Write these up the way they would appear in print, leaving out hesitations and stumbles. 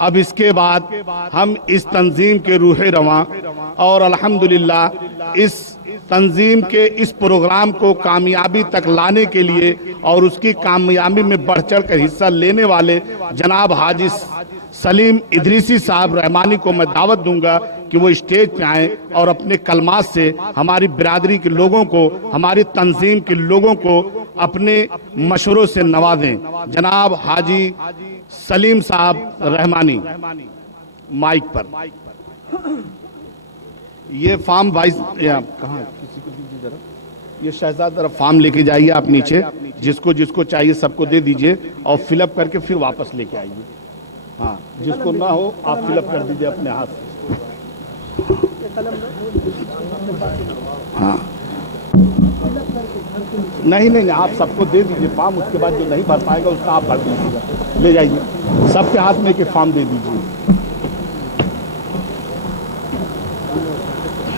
अब इसके बाद हम इस तंजीम के रूह रवां और अल्हम्दुलिल्लाह इस तंजीम के इस प्रोग्राम को कामयाबी तक लाने के लिए और उसकी कामयाबी में बढ़ चढ़ कर हिस्सा लेने वाले जनाब हाजी सलीम इदरीसी साहब रहमानी को मैं दावत दूंगा कि वो स्टेज पे आएं और अपने कलमात से हमारी बिरादरी के लोगों को, हमारी तंजीम के लोगों को अपने मशवरों से नवाजें। जनाब हाजी सलीम साहब रहमानी माइक पर। ये फॉर्म वाइस कहाँ किसी को दीजिए जरा, ये शहजाद जरा फॉर्म लेके जाइए आप नीचे, जिसको जिसको चाहिए सबको दे दीजिए और फिलअप करके फिर वापस लेके आइए। हाँ, जिसको ना हो आप फिलअप कर दीजिए अपने हाथ से। हाँ, नहीं, आप सबको दे दीजिए फॉर्म, उसके बाद जो नहीं भर पाएगा उसका आप भर दीजिएगा, ले जाइए। सबके हाथ में एक फॉर्म दे दीजिए।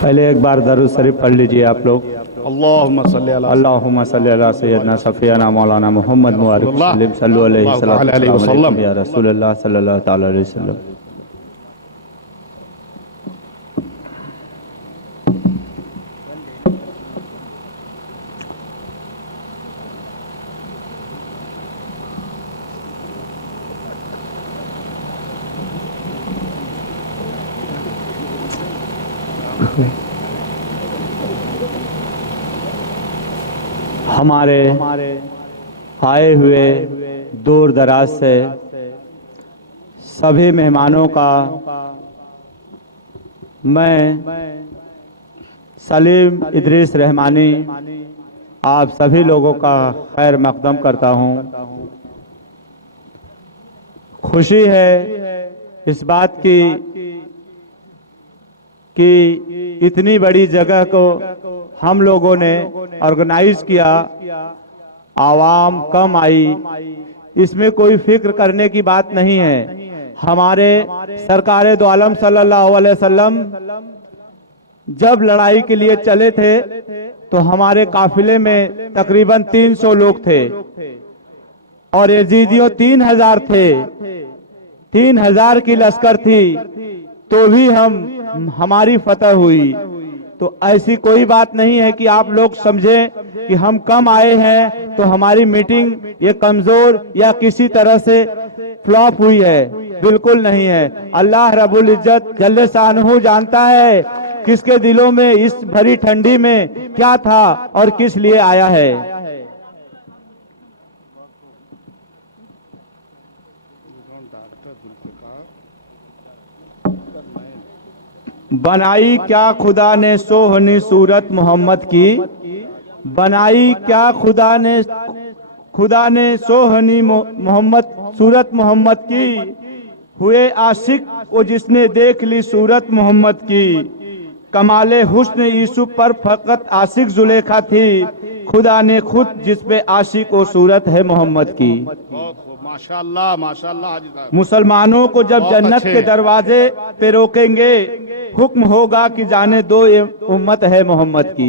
पहले एक बार दरूद शरीफ पढ़ लीजिए आप लोग। अल्लाहुम्मा सल्ली अला सय्यदना सफियाना मौलाना मोहम्मद मुबारक सल्लल्लाहु अलैहि वसल्लम या रसूलुल्लाह सल्लल्लाहु तआला अलैहि वसल्लम। हमारे आए हुए दूर दराज से सभी मेहमानों का मैं सलीम इदरीस रहमानी आप सभी लोगों का खैर मकदम करता हूँ। खुशी है इस बात की कि इतनी बड़ी जगह को हम लोगों ने ऑर्गेनाइज किया, आवाम कम आई, इसमें कोई फिक्र करने की बात नहीं है। हमारे सरकारे दो आलम सल्लल्लाहु अलैहि वसल्लम जब लड़ाई के लिए चले थे तो हमारे काफिले में तकरीबन 300 लोग थे और यजीदियों 3000 थे। 3000 की लश्कर थी तो भी हमारी फतह हुई। तो ऐसी कोई बात नहीं है कि आप लोग समझें कि हम कम आए हैं तो हमारी मीटिंग ये कमजोर या किसी तरह से फ्लॉप हुई है, बिल्कुल नहीं है। अल्लाह रब्बुल इज्जत जल्ले शानहू जानता है किसके दिलों में इस भरी ठंडी में क्या था और किस लिए आया है। बनाई क्या खुदा ने सोहनी सूरत मोहम्मद की, बनाई क्या खुदा ने सोहनी मोहम्मद सूरत मोहम्मद की, हुए आशिक वो जिसने देख ली सूरत मोहम्मद की। कमाले हुस्न यूसुफ पर फकत आशिक जुलेखा थी, खुदा ने खुद जिस पे आशिक वो सूरत है मोहम्मद की। माशाल्लाह माशाल्लाह हाजी साहब। मुसलमानों को जब जन्नत के दरवाजे पे रोकेंगे हुक्म होगा कि जाने दो ये उम्मत है मोहम्मद की।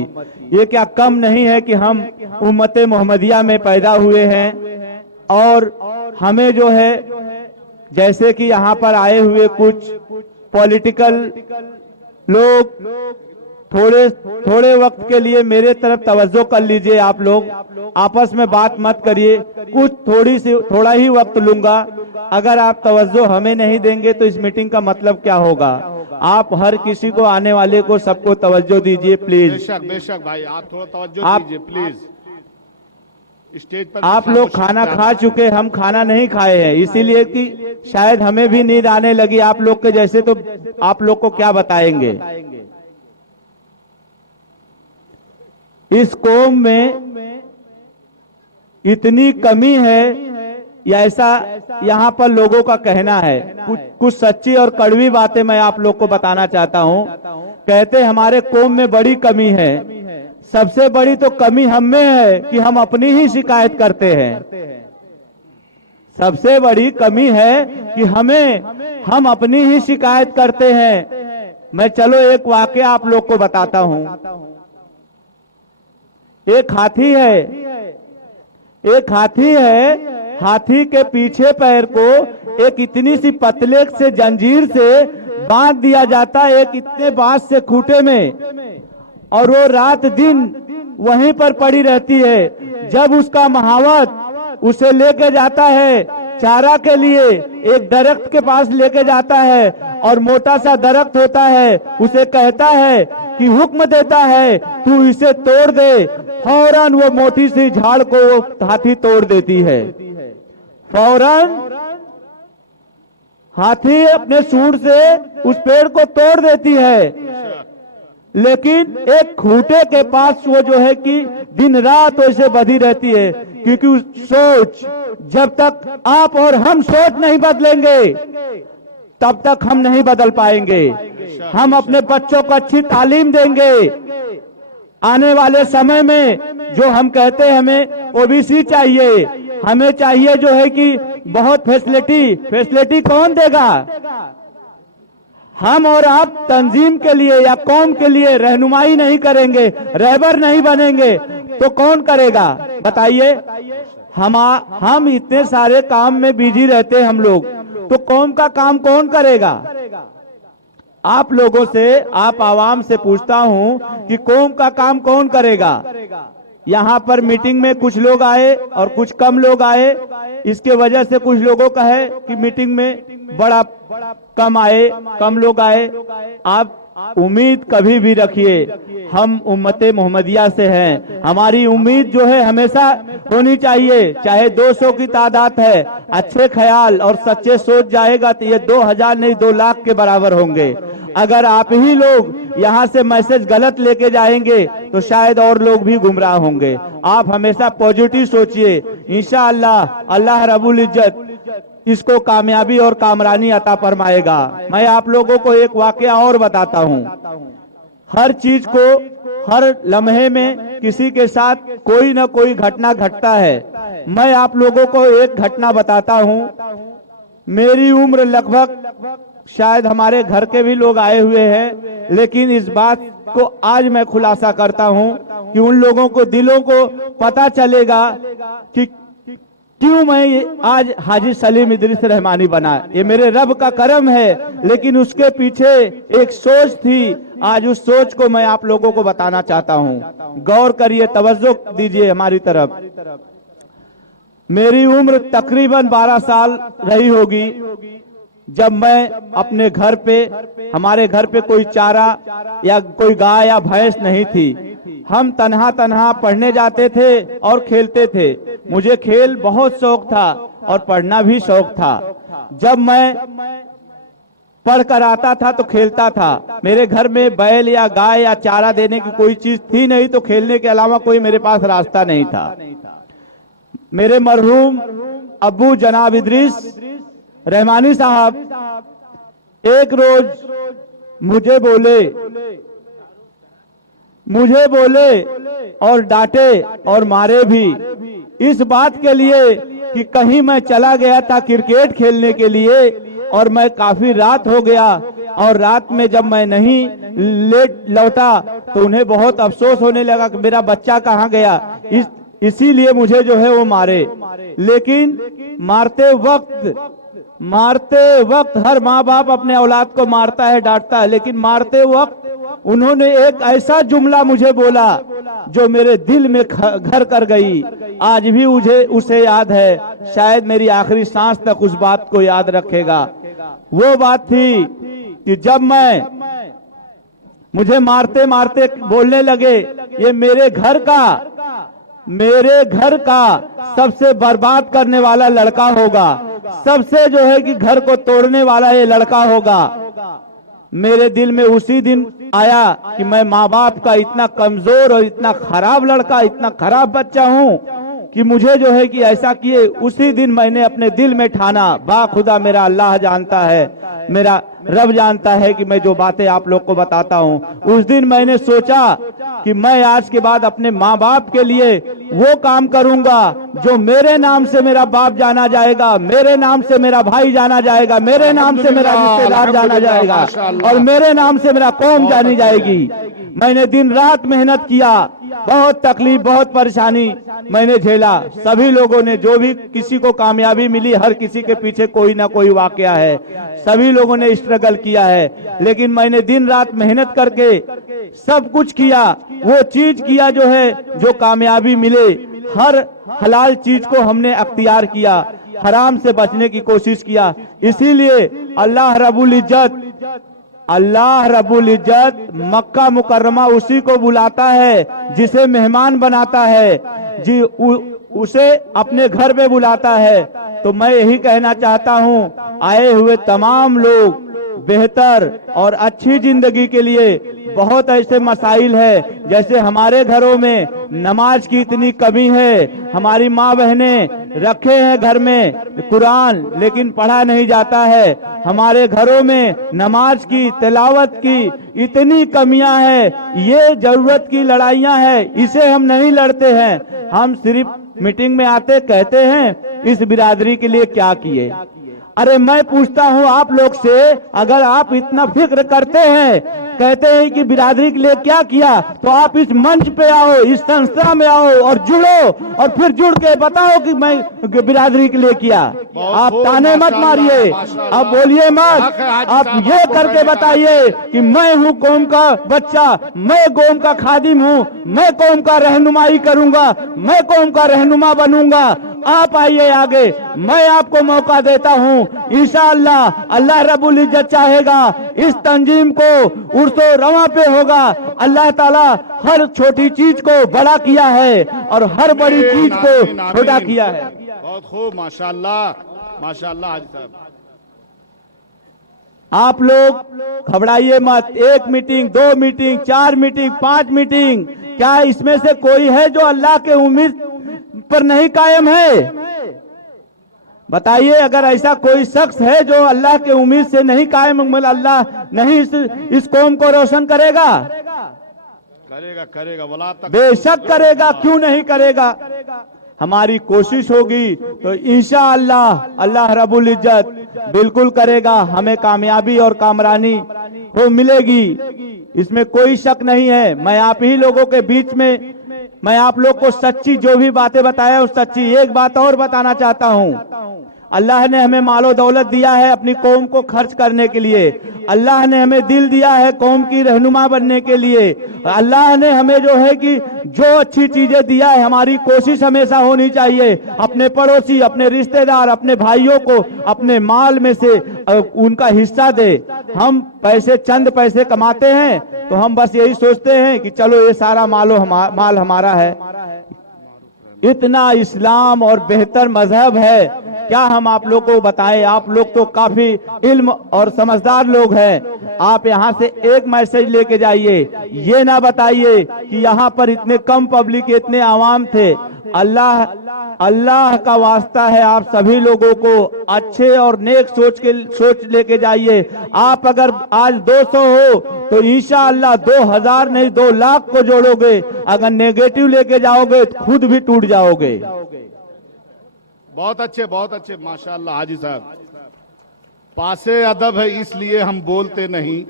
ये क्या कम नहीं है कि हम उम्मत मोहम्मदिया में पैदा हुए हैं और हमें जो है जैसे कि यहाँ पर आए हुए कुछ पॉलिटिकल लोग थोड़े वक्त के लिए मेरे तरफ तवज्जो कर लीजिए। आप लोग आपस में बात मत करिए, कुछ थोड़ा ही वक्त लूंगा। अगर आप तवज्जो हमें नहीं देंगे तो इस मीटिंग का मतलब क्या होगा। आप हर किसी को, आने वाले को, सबको तवज्जो दीजिए प्लीज। बेशक भाई, आप थोड़ा तवज्जो दीजिए प्लीज। स्टेज पर आप लोग खाना खा चुके, हम खाना नहीं खाए हैं, इसीलिए कि शायद हमें भी नींद आने लगी आप लोग के जैसे, तो आप लोग को क्या बताएंगे। इस कौम में इतनी कमी है या ऐसा यहाँ पर लोगों का कहना है। कुछ सच्ची और कड़वी बातें मैं आप लोग को बताना चाहता हूँ। कहते हमारे कौम में बड़ी कमी है, सबसे बड़ी तो कमी हम में है कि हम अपनी ही शिकायत करते हैं। सबसे बड़ी कमी है कि हम अपनी ही शिकायत करते हैं। मैं चलो एक वाकया आप लोग को बताता हूँ। एक हाथी है हाथी के पीछे पैर को एक इतनी सी पतले से जंजीर से बांध दिया जाता है, एक इतने बांस से खूंटे में, और वो रात दिन वहीं पर पड़ी रहती है। जब उसका महावत उसे लेके जाता है चारा के लिए, एक दरख्त के पास लेके जाता है, और मोटा सा दरख्त होता है, उसे कहता है कि हुक्म देता है तू इसे तोड़ दे। फौरन वो मोटी सी झाड़ को वो हाथी तोड़ देती है। फौरन हाथी अपने सूंड से उस पेड़ को तोड़ देती है, लेकिन एक खूंटे के पास वो जो है कि दिन रात वैसे बधी रहती है, क्योंकि उस सोच, जब तक आप और हम सोच नहीं बदलेंगे तब तक हम नहीं बदल पाएंगे। हम अपने बच्चों को अच्छी तालीम देंगे, आने वाले समय में जो हम कहते हैं हमें ओबीसी चाहिए, हमें चाहिए जो है कि बहुत फैसिलिटी कौन देगा? हम और आप तंजीम के लिए या कौम के लिए रहनुमाई नहीं करेंगे, रहबर नहीं बनेंगे, तो कौन करेगा बताइए? हम इतने सारे काम में बिजी रहते हैं हम लोग, तो कौम का काम कौन करेगा? आप लोगों से, आप आवाम से पूछता हूं कि कौम का काम कौन करेगा? यहाँ पर मीटिंग में कुछ लोग आए और कुछ कम लोग आए, इसके वजह से कुछ लोगों का है कि मीटिंग में बड़ा कम आए, कम लोग आए। आप उम्मीद कभी भी रखिए, हम उम्मते मोहम्मदिया से हैं, हमारी उम्मीद जो है हमेशा होनी चाहिए, चाहे 200 की तादाद है, अच्छे ख्याल और सच्चे सोच जाएगा तो ये 2000 नहीं 2 लाख के बराबर होंगे। अगर आप ही लोग यहाँ से मैसेज गलत लेके जाएंगे तो शायद और लोग भी गुमराह होंगे। आप हमेशा पॉजिटिव सोचिए, इंशाअल्लाह अल्लाह रब्बुल इज्जत इसको कामयाबी और कामरानी अता फरमाएगा। मैं आप लोगों को एक वाकया और बताता हूँ। हर चीज को, हर लम्हे में किसी के साथ कोई ना कोई घटना घटता है। मैं आप लोगों को एक घटना बताता हूँ। मेरी उम्र लगभग, शायद हमारे घर के भी लोग आए हुए हैं, लेकिन इस बात को आज मैं खुलासा करता हूँ कि उन लोगों को, दिलों को पता चलेगा कि क्यों मैं आज हाजी सलीम इदरीस रहमानी बना। ये मेरे रब का करम है, लेकिन उसके पीछे एक सोच थी। आज उस सोच को मैं आप लोगों को बताना चाहता हूँ। गौर करिए, तवज्जो दीजिए हमारी तरफ। मेरी उम्र तकरीबन 12 साल रही होगी जब मैं अपने घर पे, हमारे घर पे कोई चारा या कोई गाय या भैंस नहीं थी। हम तन्हा पढ़ने जाते थे और खेलते थे। मुझे खेल बहुत शौक था और पढ़ना भी शौक था। जब मैं पढ़ कर आता था तो खेलता था। मेरे घर में बैल या गाय या चारा देने की कोई चीज थी नहीं, तो खेलने के अलावा कोई मेरे पास रास्ता नहीं था। मेरे मरहूम अब्बू जनाब इदरीस रहमानी साहब एक रोज मुझे बोले और डांटे और मारे भी, इस बात के लिए कि कहीं मैं चला गया था क्रिकेट खेलने के लिए और मैं काफी रात हो गया, और रात में जब मैं नहीं लेट लौटा तो उन्हें बहुत अफसोस होने लगा कि मेरा बच्चा कहाँ गया। इसीलिए मुझे जो है वो मारे। लेकिन मारते वक्त हर माँ बाप अपने औलाद को मारता है, डांटता है, लेकिन मारते वक्त उन्होंने एक ऐसा जुमला मुझे बोला जो मेरे दिल में घर कर गई। आज भी मुझे उसे याद है, शायद मेरी आखिरी सांस तक उस बात को याद रखेगा। वो बात थी कि जब मुझे मारते मारते बोलने लगे, ये मेरे घर का सबसे बर्बाद करने वाला लड़का होगा, सबसे जो है कि घर को तोड़ने वाला ये लड़का होगा। मेरे दिल में उसी दिन आया कि मैं माँ बाप का इतना कमजोर और इतना खराब लड़का, इतना खराब बच्चा हूँ कि मुझे जो है कि ऐसा किए। उसी दिन मैंने अपने दिल में ठाना, बाखुदा मेरा अल्लाह जानता है, मेरा रब जानता है कि मैं जो बातें आप लोग को बताता हूं। उस दिन मैंने सोचा कि मैं आज के बाद अपने माँ बाप के लिए वो काम करूंगा जो मेरे नाम से मेरा बाप जाना जाएगा, मेरे नाम से मेरा भाई जाना जाएगा, मेरे नाम से मेरा रिश्तेदार जाना जाएगा और मेरे नाम से मेरा कौम जानी जाएगी। मैंने दिन रात मेहनत किया, बहुत तकलीफ, बहुत परेशानी मैंने झेला। सभी लोगों ने, जो भी किसी को कामयाबी मिली, हर किसी के पीछे कोई ना कोई वाकया है, सभी लोगों ने स्ट्रगल किया है, लेकिन मैंने दिन रात मेहनत करके सब कुछ किया, वो चीज किया जो है जो कामयाबी मिले। हर हलाल चीज को हमने अख्तियार किया, हराम से बचने की कोशिश किया। इसीलिए अल्लाह रब्बुल इज्जत मक्का मुकर्रमा उसी को बुलाता है जिसे मेहमान बनाता है, जी उसे अपने घर में बुलाता है। तो मैं यही कहना चाहता हूं, आए हुए तमाम लोग बेहतर और अच्छी जिंदगी के लिए बहुत ऐसे मसाइल है, जैसे हमारे घरों में नमाज की इतनी कमी है, हमारी माँ बहनें रखे हैं घर में कुरान लेकिन पढ़ा नहीं जाता है, हमारे घरों में नमाज की, तिलावत की इतनी कमियां हैं। ये जरूरत की लड़ाइयां हैं, इसे हम नहीं लड़ते हैं। हम सिर्फ मीटिंग में आते कहते हैं इस बिरादरी के लिए क्या किए। अरे मैं पूछता हूं आप लोग से, अगर आप इतना फिक्र करते हैं, कहते हैं कि बिरादरी के लिए क्या किया, तो आप इस मंच पे आओ, इस संस्था में आओ और जुड़ो और फिर जुड़ के बताओ कि मैं बिरादरी के लिए किया। आप ताने मत मारिए, आप बोलिए मत, आप ये करके बताइए कि मैं हूं कौम का बच्चा, मैं कौम का खादिम हूं, मैं कौम का रहनुमाई करूंगा, मैं कौम का रहनुमा बनूंगा। आप आइए आगे, मैं आपको मौका देता हूं। इंशाअल्लाह अल्लाह रब्बुल इज्जत चाहेगा इस तंजीम को उर्सो रवा पे होगा। अल्लाह ताला हर छोटी चीज को बड़ा किया है और हर बड़ी चीज को छोटा किया है। बहुत खूब, माशाअल्लाह माशाअल्लाह। हाजी साहब, आप लोग घबराइए मत। 1 मीटिंग, 2 मीटिंग, 4 मीटिंग, 5 मीटिंग, क्या इसमें से कोई है जो अल्लाह के उम्मीद पर नहीं कायम है? बताइए, अगर ऐसा कोई शख्स है जो अल्लाह के उम्मीद से नहीं कायम, अल्लाह नहीं इस कौम को रोशन करेगा? करेगा वला तक बेशक करेगा, क्यों नहीं करेगा। हमारी कोशिश होगी तो इंशाअल्लाह अल्लाह रब्बुल इज्जत बिल्कुल करेगा, हमें कामयाबी और कामरानी हो मिलेगी, इसमें कोई शक नहीं है। मैं आप ही लोगों के बीच में, मैं आप लोग को सच्ची जो भी बातें बताया उस सच्ची एक बात और बताना चाहता हूं। अल्लाह ने हमें मालो दौलत दिया है अपनी कौम को खर्च करने के लिए, अल्लाह ने हमें दिल दिया है कौम की रहनुमा बनने के लिए, अल्लाह ने हमें जो है कि जो अच्छी चीजें दिया है, हमारी कोशिश हमेशा होनी चाहिए अपने पड़ोसी, अपने रिश्तेदार, अपने भाइयों को अपने माल में से उनका हिस्सा दे। हम पैसे, चंद पैसे कमाते हैं तो हम बस यही सोचते हैं कि चलो ये सारा माल हमारा है। इतना इस्लाम और बेहतर मजहब है, क्या हम आप लोग को बताएं। आप लोग तो काफी इल्म और समझदार लोग हैं। आप यहाँ से एक मैसेज लेके जाइए, ये ना बताइए कि यहाँ पर इतने कम पब्लिक, इतने आवाम थे। अल्लाह का वास्ता है, आप सभी लोगों को अच्छे और नेक सोच लेके जाइए। आप अगर आज 200 हो तो इंशाअल्लाह 2000 नहीं 2 लाख को जोड़ोगे। अगर नेगेटिव लेके जाओगे तो खुद भी टूट जाओगे। बहुत अच्छे माशाअल्लाह। हाजी साहब, पासे अदब है इसलिए हम बोलते नहीं,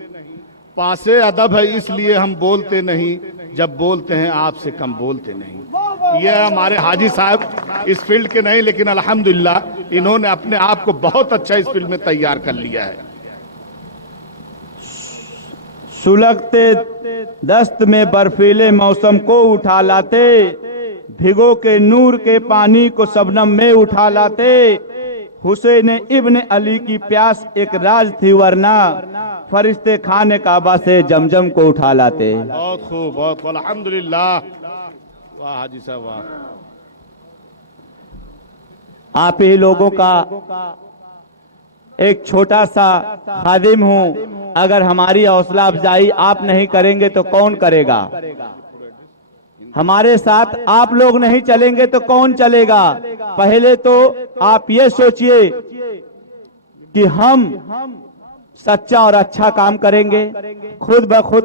पासे अदब है इसलिए हम बोलते नहीं, जब बोलते हैं आपसे कम बोलते नहीं। ये हमारे हाजी साहब इस फील्ड के नहीं, लेकिन अल्हम्दुलिल्लाह इन्होंने अपने आप को बहुत अच्छा इस फील्ड में तैयार कर लिया है। सुलगते दस्त में बर्फीले मौसम को उठा लाते, भिगो के नूर के पानी को शबनम में उठा लाते। हुसैन इब्न अली की प्यास एक राज थी, वरना फरिश्ते खाने काबा से जमजम को उठा लाते। बहुत खूब, बहुत अल्हम्दुलिल्लाह। वाह हाजी साहब वाह। आप ही लोगों का एक छोटा सा खादिम हूं। अगर हमारी हौसला अफजाई आप नहीं करेंगे तो कौन करेगा? हमारे साथ आप लोग नहीं चलेंगे तो कौन चलेगा? पहले तो आप ये सोचिए कि हम सच्चा और अच्छा काम करेंगे। खुद ब खुद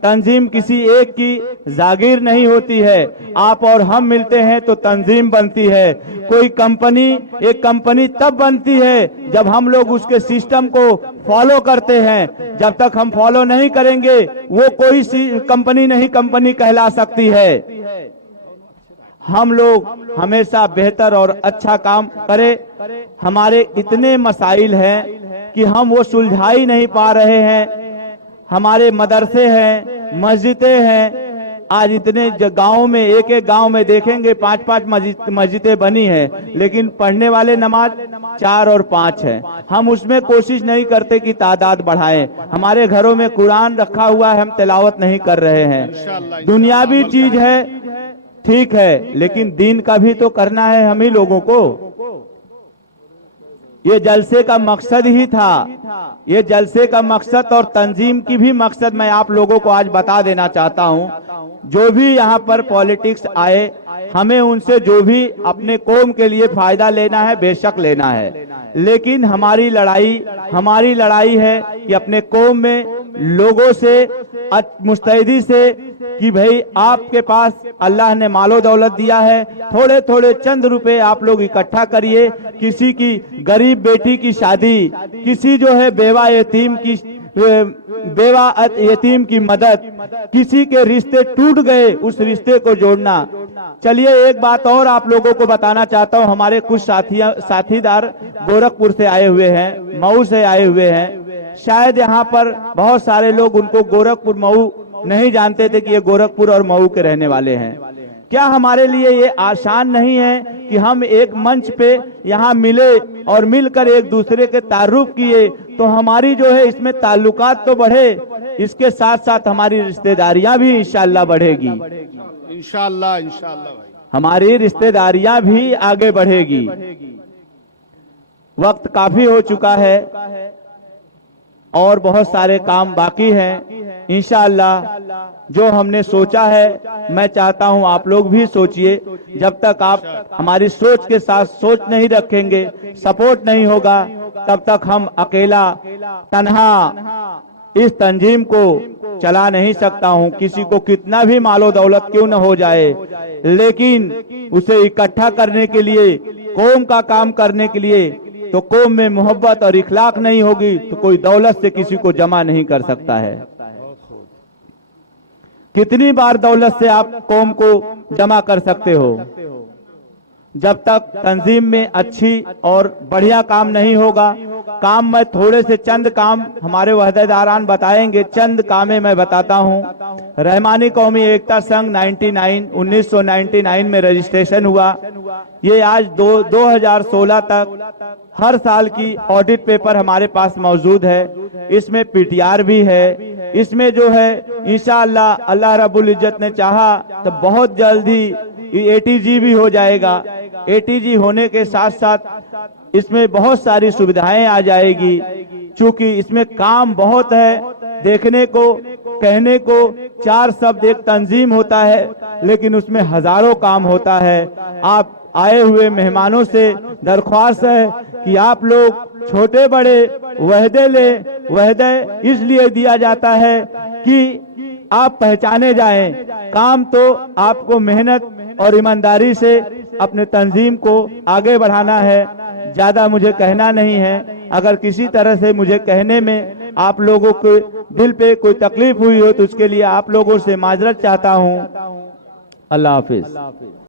तंजीम किसी एक की जागीर नहीं होती है। आप और हम मिलते हैं तो तंजीम बनती है। कोई कंपनी, एक कंपनी तब बनती है जब हम लोग उसके सिस्टम को फॉलो करते हैं। जब तक हम फॉलो नहीं करेंगे वो कोई कंपनी नहीं कंपनी कहला सकती है। हम लोग हमेशा बेहतर और अच्छा काम करें। हमारे इतने मसाइल हैं कि हम वो सुलझा ही नहीं पा रहे हैं। हमारे मदरसे हैं, मस्जिदें हैं। आज इतने गांव में, एक एक गांव में देखेंगे 5-5 मस्जिदें बनी हैं, लेकिन पढ़ने वाले नमाज 4 और 5 हैं। हम उसमें कोशिश नहीं करते कि तादाद बढ़ाएं। हमारे घरों में कुरान रखा हुआ है, हम तिलावत नहीं कर रहे हैं। दुनियावी चीज है, ठीक है, लेकिन दीन का भी तो करना है हम ही लोगों को। ये जलसे का मकसद ही था। ये जलसे का मकसद और तंजीम की भी मकसद मैं आप लोगों को आज बता देना चाहता हूं। जो भी यहाँ पर पॉलिटिक्स आए, हमें उनसे जो भी अपने कौम के लिए फायदा लेना है बेशक लेना है, लेकिन हमारी लड़ाई है कि अपने कौम में लोगों से मुस्तैदी से कि भाई आपके पास अल्लाह ने मालो दौलत दिया है, थोड़े थोड़े चंद रुपए आप लोग इकट्ठा करिए। किसी की गरीब बेटी की शादी, किसी जो है बेवा यतीम की मदद, किसी के रिश्ते टूट गए उस रिश्ते को जोड़ना। चलिए एक बात और आप लोगों को बताना चाहता हूं। हमारे कुछ साथीदार गोरखपुर से आए हुए हैं, मऊ से आए हुए हैं। शायद यहाँ पर बहुत सारे लोग उनको गोरखपुर मऊ नहीं जानते थे कि ये गोरखपुर और मऊ के रहने वाले हैं। क्या हमारे लिए ये आसान नहीं है कि हम एक मंच पे यहाँ मिले और मिलकर एक दूसरे के तारुफ किए, तो हमारी जो है इसमें ताल्लुकात तो बढ़े, इसके साथ साथ हमारी रिश्तेदारियां भी इंशाअल्लाह बढ़ेगी। इंशाअल्लाह हमारी रिश्तेदारियां भी आगे बढ़ेगी। वक्त काफी हो चुका है और बहुत सारे काम बाकी हैं। इंशाअल्लाह जो हमने सोचा है, मैं चाहता हूं आप लोग भी सोचिए। जब तक आप हमारी सोच के साथ सोच नहीं रखेंगे, सपोर्ट नहीं होगा, तब तक हम अकेला तन्हा इस तंजीम को चला नहीं सकता हूं। किसी को कितना भी मालो दौलत क्यों न हो जाए, लेकिन उसे इकट्ठा करने के लिए, कौम का काम करने के लिए, तो कौम में मोहब्बत और इखलाक नहीं होगी तो कोई दौलत से किसी को जमा नहीं कर सकता है। कितनी बार दौलत से आप कौम को जमा कर सकते हो? जब तक तंजीम में अच्छी और बढ़िया काम नहीं होगा। काम में थोड़े से चंद काम हमारे वहदेदारान बताएंगे, चंद कामें मैं बताता हूं। रहमानी कौमी एकता संघ 1999 में रजिस्ट्रेशन हुआ। ये आज 2016 तक हर साल की ऑडिट पेपर हमारे पास मौजूद है। इसमें पीटीआर भी है। इसमें जो है इंशाअल्लाह अल्लाह रब्बुल इज्जत ने चाहा तो बहुत जल्दी एटीजी भी हो जाएगा। एटीजी होने के साथ साथ इसमें बहुत सारी सुविधाएं आ जाएगी। चूंकि इसमें काम बहुत है, देखने को कहने को 4 शब्द एक तंजीम होता है, लेकिन उसमें हजारों काम होता है। आप आए हुए मेहमानों से दरख्वास्त है कि आप लोग छोटे बड़े वहदे ले। वहदे इसलिए दिया जाता है कि आप पहचाने जाएं। काम तो आपको मेहनत और ईमानदारी से अपने तंजीम को आगे बढ़ाना है। ज्यादा मुझे कहना नहीं है। अगर किसी तरह से मुझे कहने में आप लोगों के दिल पे कोई तकलीफ हुई हो तो उसके लिए आप लोगों से माजरत चाहता हूं। अल्लाह हाफिज।